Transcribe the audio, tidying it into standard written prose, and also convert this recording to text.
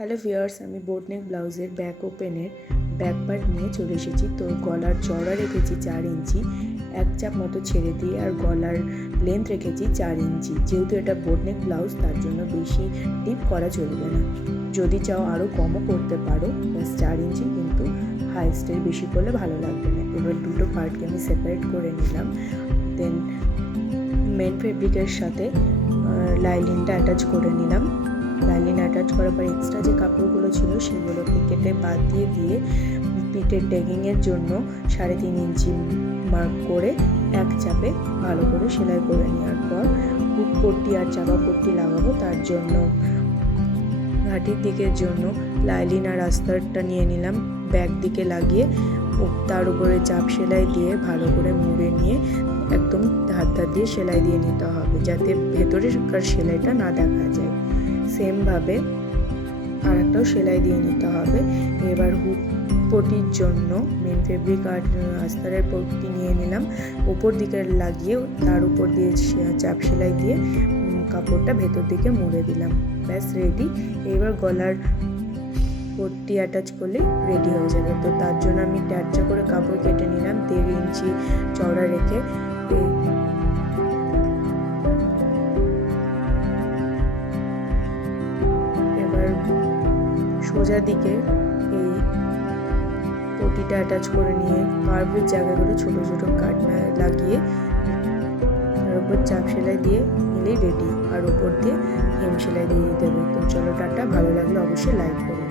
Hello viewers, আমি boat neck ব্লাউজের back ওপেনের ব্যাক পার্ট নিয়ে চলে এসেছি। তো গলার চওড়া রেখেছি 4 ইঞ্চি, এক চাপ মতো ছেড়ে দিয়ে, আর গলার লেন্থ রেখেছি 4 ইঞ্চি। যেহেতু এটা বোটনেক ব্লাউজ, তার জন্য বেশি ডিপ করা চলবে না। যদি চাও আরও কমও করতে পারো, ব্যাস 4 ইঞ্চি, কিন্তু হাইস্টের বেশি করলে ভালো লাগবে না। এবার দুটো পার্টকে আমি সেপারেট করে নিলাম। দেন মেন ফেব্রিকের সাথে লাইলিনটা অ্যাটাচ করে নিলাম। লাইলিন অ্যাটাচ করার পর এক্সট্রা যে কাপড়গুলো ছিল সেগুলোকে কেটে বাদ দিয়ে পিঠের ট্যাগিংয়ের জন্য 3.5 ইঞ্চি মার্ক করে এক চাপে ভালো করে সেলাই করে নেওয়ার পর হুক পট্টি আর চাপা পট্টি লাগাবো। তার জন্য ঘাটির দিকের জন্য লাইলিন আর আস্তরটা নিয়ে নিলাম, ব্যাক দিকে লাগিয়ে তার উপরে চাপ সেলাই দিয়ে ভালো করে মুড়ে নিয়ে একদম ধার দিয়ে সেলাই দিয়ে নিতে হবে, যাতে ভেতরের সেলাইটা না দেখা যায়। সেমভাবে আর একটাও সেলাই দিয়ে নিতে হবে। এবার হুক পটির জন্য মেন ফেব্রিক আর আস্তরের পট্টি নিয়ে নিলাম, উপর দিকে লাগিয়ে তার উপর দিয়ে চাপ সেলাই দিয়ে কাপড়টা ভেতর দিকে মুড়ে দিলাম। ব্যাস রেডি। এবার গলার পট্টি অ্যাটাচ করলে রেডি হয়ে যাবে। তো তার জন্য আমি ট্যাচা করে কাপড় কেটে নিলাম 1.5 ইঞ্চি চওড়া রেখে। এবার সোজা দিকে এই পটিটা অ্যাটাচ করে নিয়ে কার্ভের জায়গাগুলো ছোট ছোট কাট লাগিয়ে তার উপর চাপ সেলাই দিয়ে নিলেই রেডি। আর উপর দিয়ে হেম সেলাই দিয়ে দিতে হবে। তো চলো টাটা, ভালো লাগলে অবশ্যই লাইক করো।